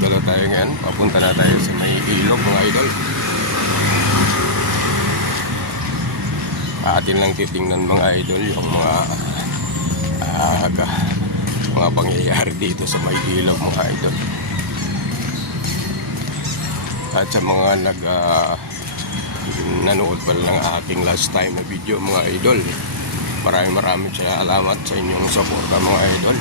dito na tayo ngayon. Papunta na tayo sa may ilog mga idol. Atin lang titingnan mga idol yung mga pangyayari dito sa may ilog mga idol. At sa mga nanood pa ng aking last time na video mga idol, maraming salamat sa inyong suporta mga idol.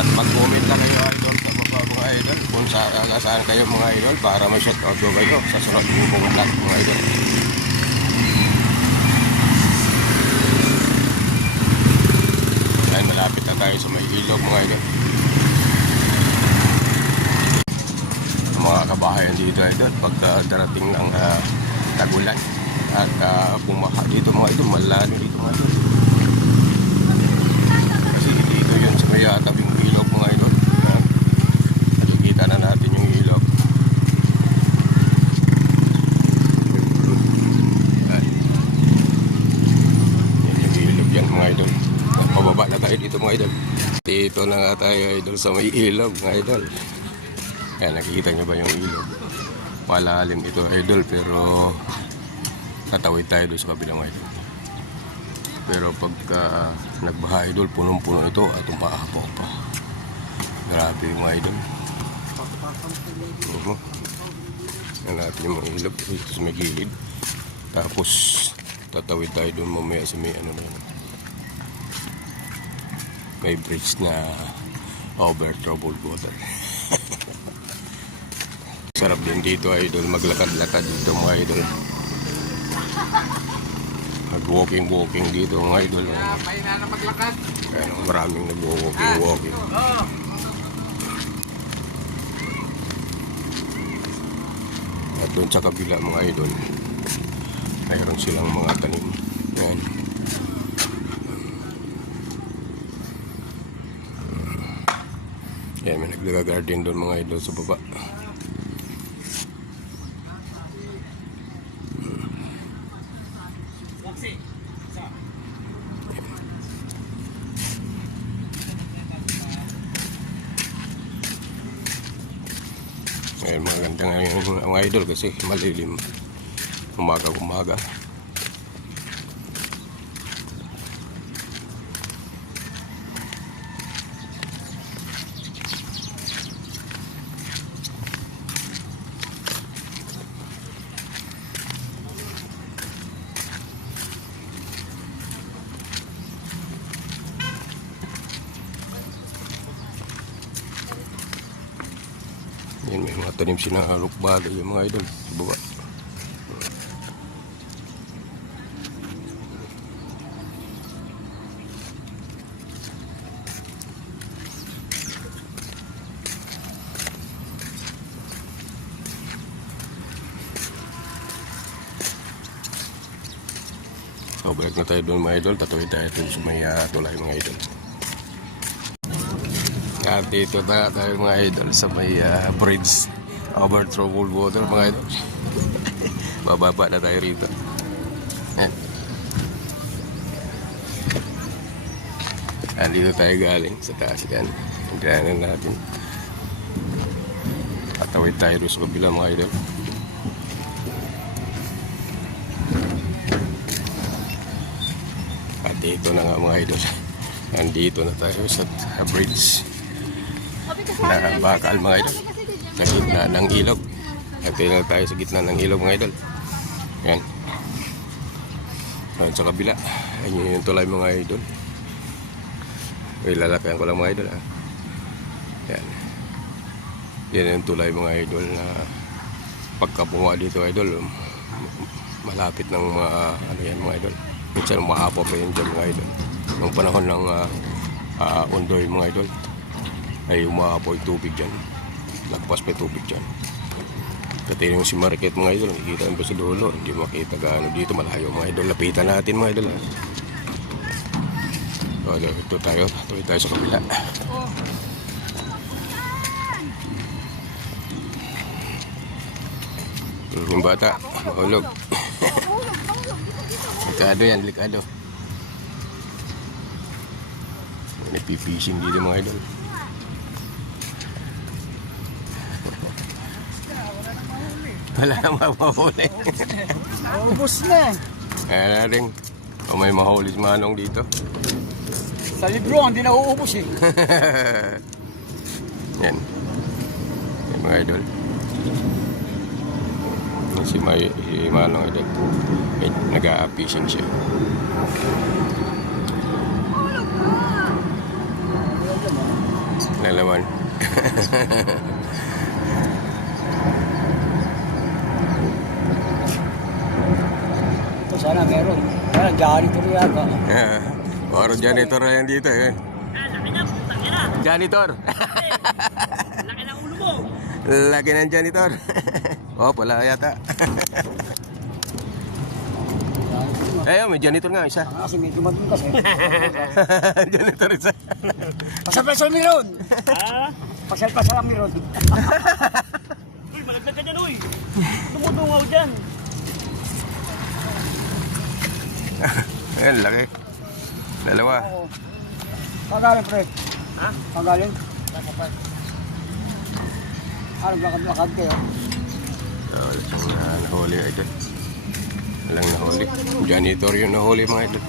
At mag-comment na kayo idol sa baba mga idol kung saan kayo mga idol para may shoutout ko kayo sa sunod mong vlog mga idol. Ayan, malapit na tayo sa may ilog mga idol. Mga kabahayan dito idol, pagka darating ng tagulan at bumaha dito mga idol, malalo dito mga idol. Kasi dito yun sa may tabing ilog mga idol. Nakikita na natin yung ilog. Yan yung ilog yan mga idol. Pababa na tayo dito mga idol. Dito na nga tayo idol sa may ilog mga idol. Ayan, nakikita nyo ba yung ilog? Malalim ito idol, pero tatawid tayo doon sa kabilang idol. Pero pagka nagbaha idol, punong-puno ito at umahapo pa. Grabe yung idol. Ayan natin yung mga ilog dito sa may gilid. Tapos tatawid tayo doon mamaya sa may ano na yun. May bridge na over troubled water. Sarap din dito idol, maglakad-lakad dito mga idol. Mag-walking dito mga idol. May na maglakad. Kaya maraming nag-walking. At doon sa kabila mga idol, mayroon silang mga tanim. Ayan. Ayan, may naglaga-garden doon mga idol sa baba. Ayan, maganda nga yung mga idol kasi malilim. Umaga. Yan, may mga tanim sinarok bagay yung mga idol sa baba. So balik na tayo doon mga idol, tatuloy tayo doon sa may tulay mga idol. At dito na tayo mga idol sa may bridge over troubled water mga idol. Bababa na tayo rito. Ayan. Dito tayo galing sa taas yan. Hangganan natin. Tatawid tayo doon sa kabila mga idol. At dito na nga mga idol. Nandito na tayo sa bridge na bakal mga idol sa gitna ng ilog. Ito na tayo sa gitna ng ilog mga idol. Yan. Sa kabila ayun yung tulay mga idol. Ilalakayan ko lang mga idol yan. Yan yung tulay mga idol na pagkabunga dito idol, malapit ng ano yan mga idol. Minsan mahaba pa yun dyan mga idol. Noong panahon ng undoy mga idol ay umaapoy tubig dyan. Lagpas may tubig dyan. Pati yung si Market mga idol, nakikita yung sa dulo, hindi makita gaano dito, malayo mga idol. Lapitan natin mga idol. So, ito tayo sa kabila. Yung bata, mahulog. Likado yan, likado. Nagpipishing dito mga idol. Wala na mahuli. Ubus na. Ayan na rin. O may mahuli si Manong dito. Sa libro, hindi na uubos eh. Yan. Yan mga idol. Yan si Manong idol. Nag-a-fishing siya. Lalaman. Sana meron. Sana janitor yata. Oro janitor na yan dito eh. Laki na, putang ina. Janitor! Laki ng ulo mo. Laki ng janitor. Oh, pala yata. Ayun, may janitor nga isa. Kasi medyo magbukas eh. Janitor isa. Pasal-pasal meron. Ha? Pasal-pasal ang meron. Uy, malaglag ka dyan, uy. Dumudungaw dyan. Ayan, laki. Dalawa. Oo. Pagaling pre. Ha? Pagaling. Ano lakad-lakad kayo? So, isang nahuli ito. Walang nahuli. Janitor yung nahuli mga ito.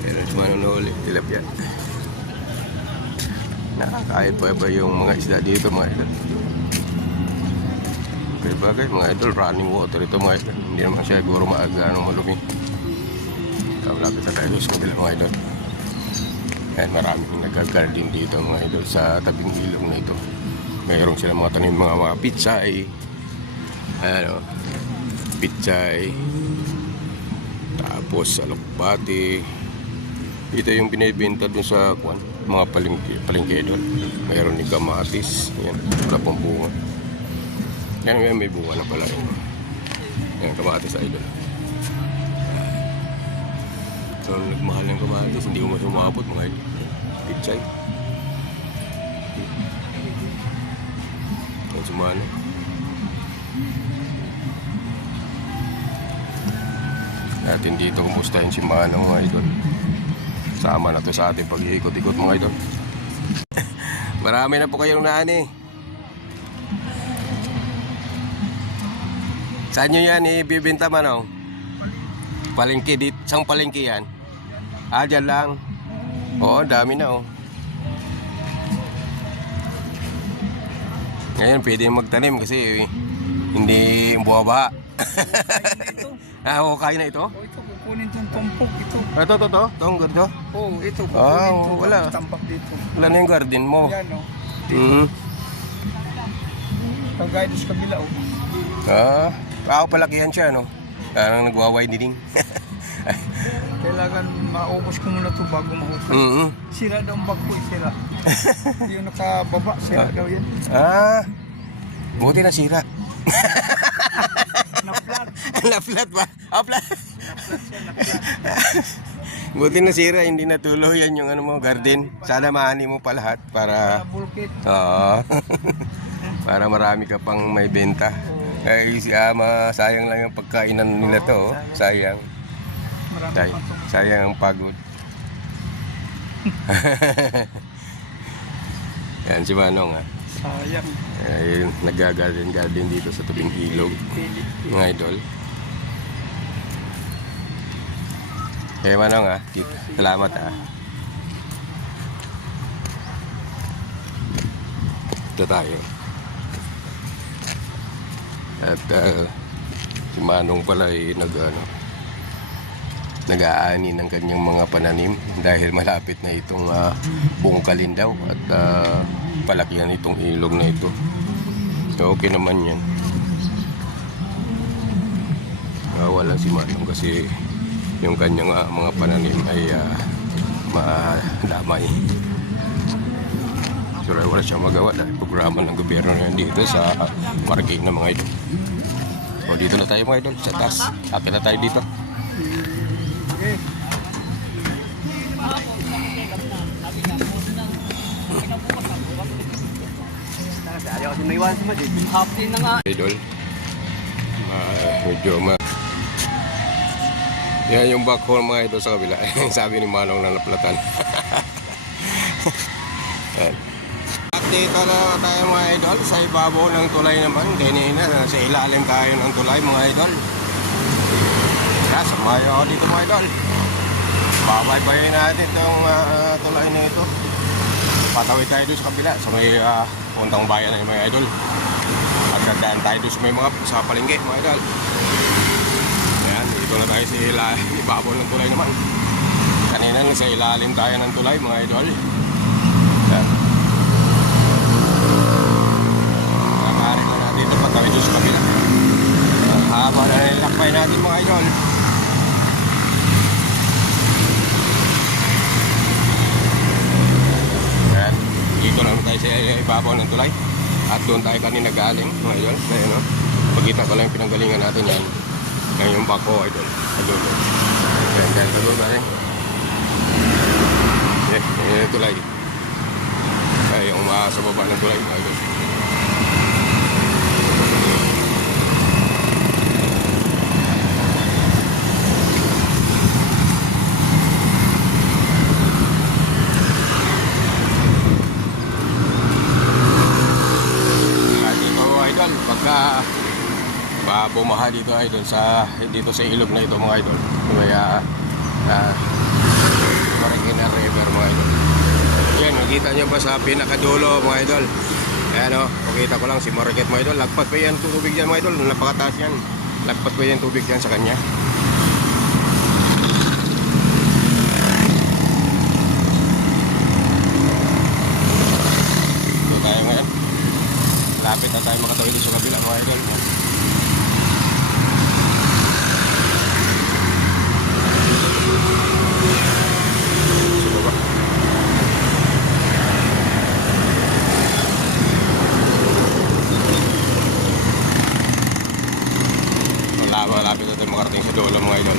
Pero sumano nahuli. Tilapia. Nakakain pa ba yung mga isda dito mga ito. Pero bagay mga idol, running water ito mga idol. Hindi naman siya siguro maaga ng malumi. Malapit na tayo sa kabila mga idol. Ayan, maraming nagka-garden dito mga idol sa tabing ilog na ito. Mayroong sila mga tanim mga pitsay. Ayan o. Pitsay. Tapos alokbati. Ito yung binibenta dun sa mga palengke idol. Mayroon ni kamatis. Ayan, wala pang bunga. Yan ngayon may bunga na pala yun. Yan, kamatis idol. So, nagmahal ng kamatis, hindi mo sumabot mga idol. Pitsay. Yan sumano. Natin dito kumustahin si Manong mga idol. Sama na to sa ating pag-iikot-ikot mga idol. Marami na po kayong naan eh. Saan nyo yan ibibinta Manong? Palengke dito. Isang palengke yan? Ah, dyan lang. Oo, dami na oh. Ngayon pwede magtanim kasi hindi buwaba. Ah, oo, kaya na ito? Oh, ito kukunin itong tumpok ito. Ito. Itong gardo? Oo, ito kukunin Ah, ito. wala. Tambak dito. Wala na yung garden mo. Yan o. Kagaya doon sa kabila o. Palakihan siya, no? Parang nagwa-widening. Kailangan maubos ko muna ito bago mahukay. Sira daw ang bako, sira. Yung nakababa, sira daw yan. Buti na sira. Na-flat. Na-flat ba? Flat. Na-flat siya, na-flat. Buti na sira, hindi natuloy yan yung ano mo, garden. Sana maani mo pa lahat para... Bulkit. Oo. Para marami ka pang may benta. Ay, si Ama, sayang lang yung pagkainan nila to. Sayang. Marami pa ito. Sayang ang pagod. Yan si Manong ha. Sayang. Ay, nag-garden dito sa tabing ilog. Mga idol. Kaya Manong ha. Salamat ha. Ito tayo. At si Manong pala ay nag-aani ng kanyang mga pananim dahil malapit na itong bungkalin daw at palakihan itong ilog na ito. So, okay naman yan. Wala si Manong kasi yung kanyang mga pananim ay madamay. So, wala siyang magawa dahil programa ng gobyerno na dito sa parking ng mga idol. O, dito na tayo mga idol, sa taas. Akit na tayo dito. Okay. Ayaw kasi may iwan si Mad. Half day na nga. Idol. Medyo yan yung backhoe mga idol sa kabila. Sabi ni Manong na naplatan. nandito na tayo mga idol sa ibabaw ng tulay naman. Kanina sa ilalim tayo ng tulay mga idol. Samayo ako dito mga idol. Babaybayin natin itong tulay na ito. Patawid tayo doon sa kabila sa may puntang bayan na mga idol. At dadaan tayo doon sa may mga sa palengke mga idol. Ayan, dito na tayo sa ibabaw ng tulay naman. Kanina sa ilalim tayo ng tulay mga idol. Ayan. Nakarin na natin ito patawid doon sa kabila. Haba na nilakbay natin mga idol. Dito naman tayo sa ibabaw ng tulay. At doon tayo kanina galing mga idol. Ayan o. Pagkita ko lang yung pinanggalingan natin yan. Yan yung bako idol. Idol. Ayan, dyan doon tayo. Yan yung tulay. Ay, yung sa baba ng tulay mga idol. Pagka bumaha dito idol dito sa ilog na ito mga idol, kaya Marikina River mga idol. Yan, nakita nyo ba sa pinakadulo mga idol? Ayan o, pakita ko lang si Mariket mga idol. Lagpat pa yan tubig dyan mga idol, napakataas yan. Lagpat pa yan tubig dyan sa kanya. Ito tayo ngayon. Lapit na tayo makatawid sa kabila mga idol. Sa baba. Malapit na tayo makarating sa dulo mga idol.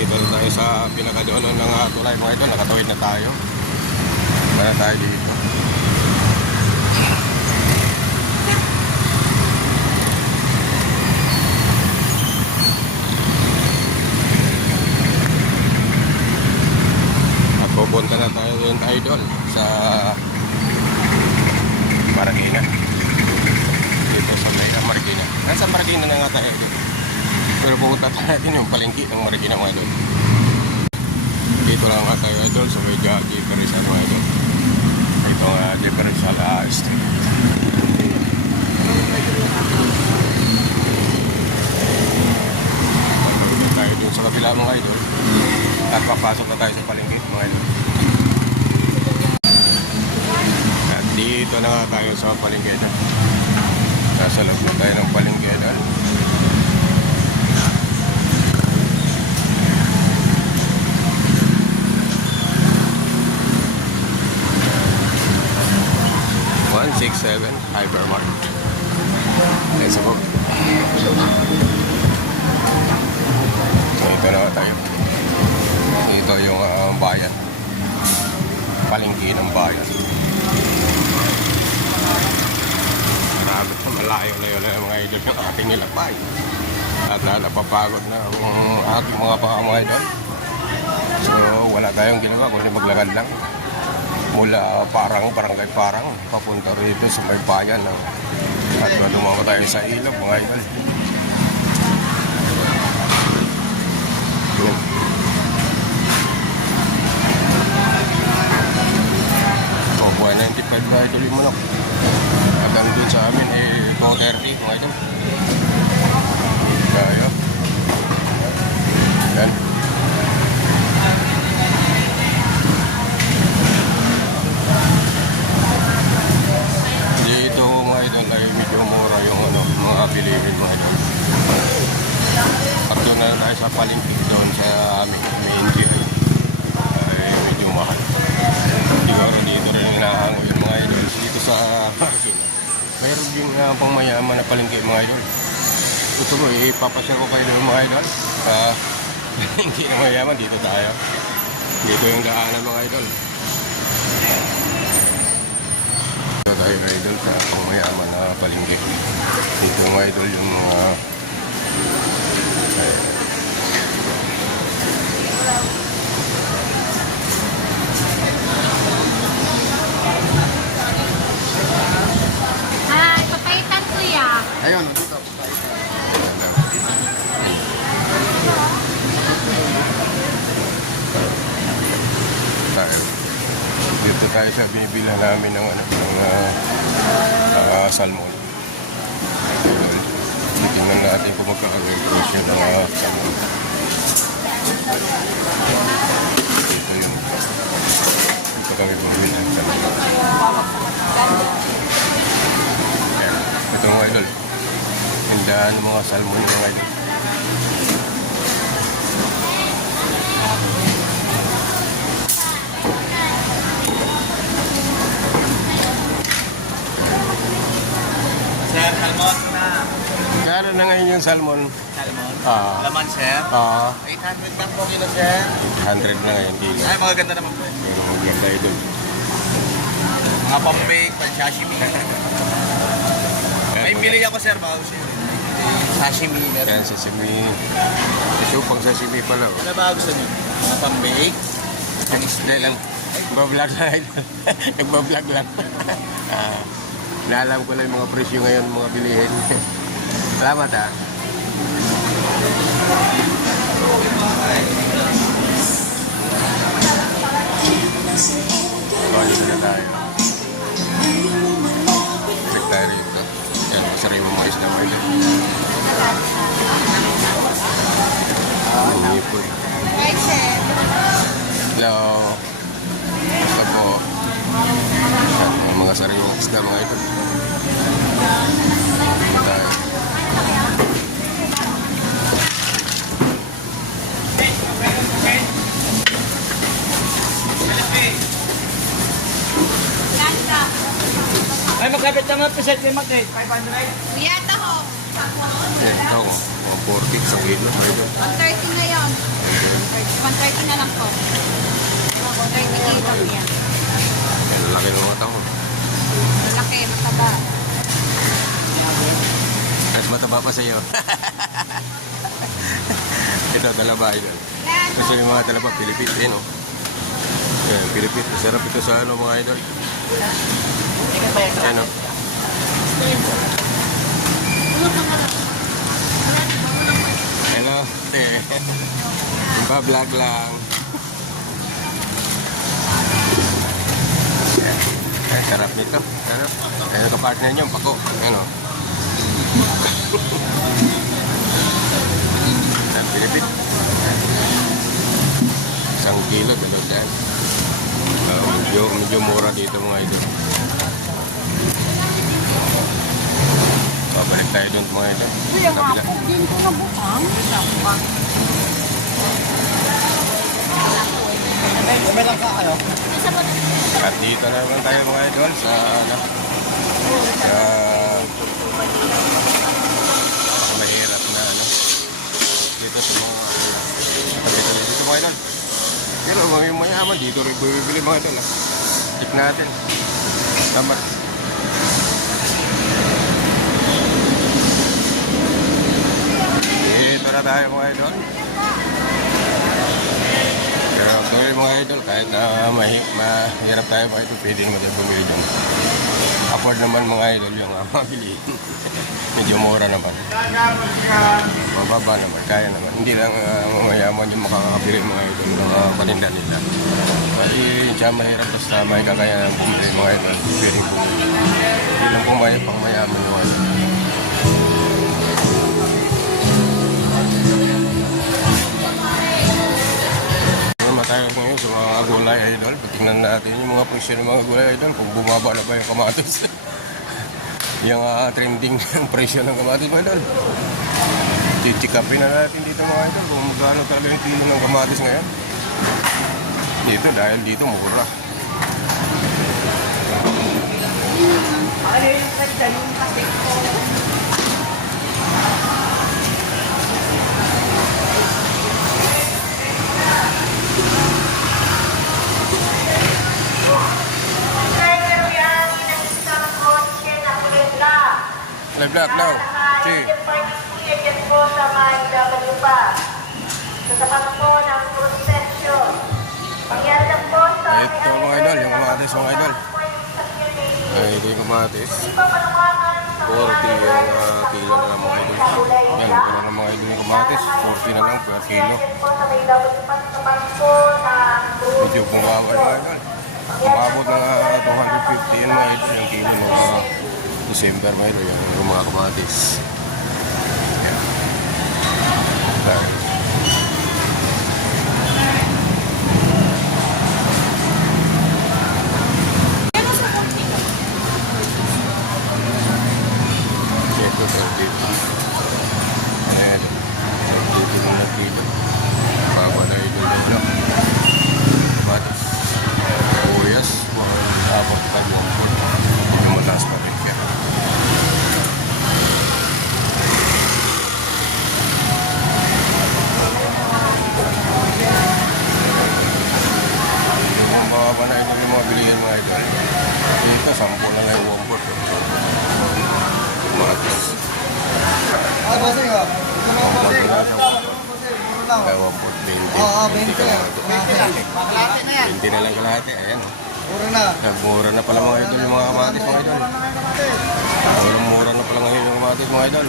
Dito na tayo sa pinakadulo ng tulay mga idol. Nakatawid na tayo. Para tayo dito. At pupunta na tayo yun idol sa Marikina. Dito sa Marikina. Nasa Marikina na nga tayo idol. Pero pupunta natin yung palengke ng Marikina mga idol. Dito lang nga tayo idol sa may Jeppe Rizal mga idol. Ito nga Jeppe Rizal Street. Patawid na tayo dun sa kabila mga idol. At papasok na tayo sa palengke mga idol. At dito na nga tayo sa palengke na. Nasa loob na tayo ng palengke na. Hypermart. Let's go. Ito na tayo. Ito yung bayan. Palengke ng bayan. Marami pa malayo-layo na yung mga idol yung ating nilakbay. At napapagod na ang ating mga mga idol. So wala tayong ginawa kundi maglakad lang. Mula barangay Parang papunta rito sa may bayan at dumama tayo sa ilog mga idol. Opo, 95 na idol yung manok. At hanggang dun sa amin eh 2:30 mga idol. Tayo. Yan. Dito mga idol ay medyo mura yung ano, mga bilihin mga idol. Pag doon na tayo sa palengke doon sa aming main GI ay medyo mahal. Siguro dito rin hinahango yung mga idol. Dito sa Marikina mayroon din pang mayaman na palengke mga idol. Gusto ko ipapasyal ko kayo ng mga idol. Hindi na mayaman, dito tayo. Dito yung daanan mga idol. Dito tayo mga idol sa pang mayaman na palengke. Dito mga idol yung mga Hi, papaitan kuya. ayun, dito. Tayo. Dito tayo sa binibila namin ng ano, ng salmon. Ayun. Tingnan natin kung magkakaroon yung presyo ng salmon. Dito yun. Dito kami bumili ng salmon. Ayan. Ito mga idol. Tindahan ng mga salmon ng mga idol. Sir, salmon na. Kano na ngayon yung salmon? Salmon? Ah. Laman, sir. 800 lang po kilo, sir. 100 na ngayon kilo. Ay, mga ganda naman po. Pero maganda idol. Mga pang-bake, pang-sashimi. May bili ako, sir. Bago siya. Sashimi. Meron. Yan, sashimi. Ito pang sashimi pala. Ano ba gusto niyo? Mga pang-bake? Hindi lang. Nagbablog lang idol. Nagbablog lang. Naalam ko lang yung mga presyo ngayon, mga bilihin. Salamat ha. Dito na tayo. Check tayo rito. Yan, masarap yung mga isda mo ito. Hipon. Right, sir. Hello. Basta po. Yan, mga sariwang isda mga ito. Tayo. Ganda. Ay, magkabit naman po, sir. 500? Kuya, taho. Yan, ito. Mga 40 sa kilo. Mga ito. 130 ngayon. 130 na lang po. 130 kilo kuya. Yan, laki ng mga tao. Malaki, mataba. Mas mataba pa sa iyo. Ito, talaba ito. Kasi yung mga talaba, Pilipit, eh, no? Yan, Pilipit. Masarap ito sa ano, mga idol. Ano? Hello, te. Iba-vlog lang. Ay, sarap nito. Ano? Ano ka-partner nyo? Pako. Ano? Yan, Pilipit. 1 kilo, 200. Medyo mura dito mga idol. Babalik tayo doon mga idol. Kabila. Din ko na bukang. May lang ka, ano? At dito na naman tayo mga idol sa ano, sa mahirap na ano dito sa mga dito mga idol. Pero yung mayaman dito rin bumibili mga idol. Check natin. Tama. Dito na tayo mga idol. Pero tuloy mga idol, kahit na mahirap tayo mga idol, pwede naman tayo bumili dyan. Afford naman mga idol yung mabili. Medyo mura naman. Mababa naman, kaya naman. Hindi lang mayaman yung makakabili mga idol ng mga paninda nila. Kasi siya mahirap basta may kakaya ng bumili mga idol. Pwede bumili. lang kung may pang mayaman yung ano. Tayo ngayon sa mga gulay idol. Patingnan natin yung mga presyo ng mga gulay idol kung bumaba na ba yung kamatis. Yung trending ng presyo ng kamatis mga idol. Chichikapin na natin dito mga idol kung magkano talaga yung kilo ng kamatis ngayon. Dito dahil dito mura. Live vlog now. Si. Ito mga idol, yung kamatis mga idol. Ay, ito yung kamatis. 40 yung kilo na lang mga idol. Yan, ito na lang mga idol yung kamatis. 40 na lang per kilo. Medyo bumaba mga idol. Umabot ng 250 yun mga idol yung kilo ng December mga idol. Yan yung mga kamatis. Yan. Ito 30. Ayan. Dito na lang kilo. Baba na idol na lang. Kamatis. Uyas. Dapat tayo yung mataas pa rin kaya. Yung baba na idol yung mga bilihin mga idol. Dito 10 na lang yung wombot. Kamatis. Bossing oh. Ito mga bossing. Kaya wombot 20. Oo, 20. 20 Makalati na yan. 20 na lang kalahati. Ayan. Puro na. Nagmura na pala mga idol yung mga kamatis mga idol. Walang mura na pala ngayon yung kamatis mga idol.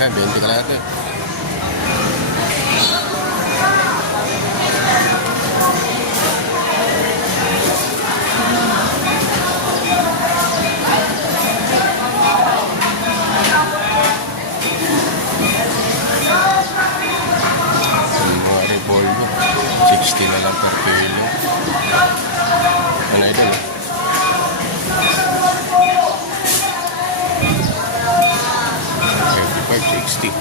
Kaya 20 kalahati. Yung mga revolvo 60 na lang per kilo. Ano idol? $55.60.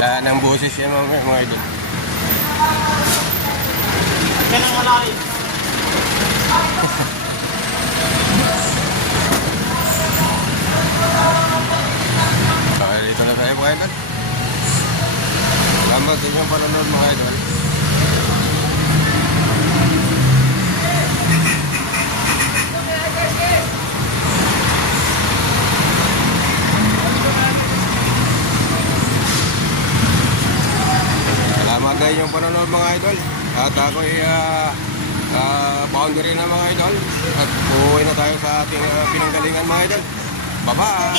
Lahat ng boses yan mga idol. Yan ang malalim. Okay, dito na tayo mga idol. Salamat din yung panonood mga idol. Salamat din yung panonood mga idol. At ako'y boundary na mga idol. At uuwi na tayo sa ating pinanggalingan mga idol. Bye-bye!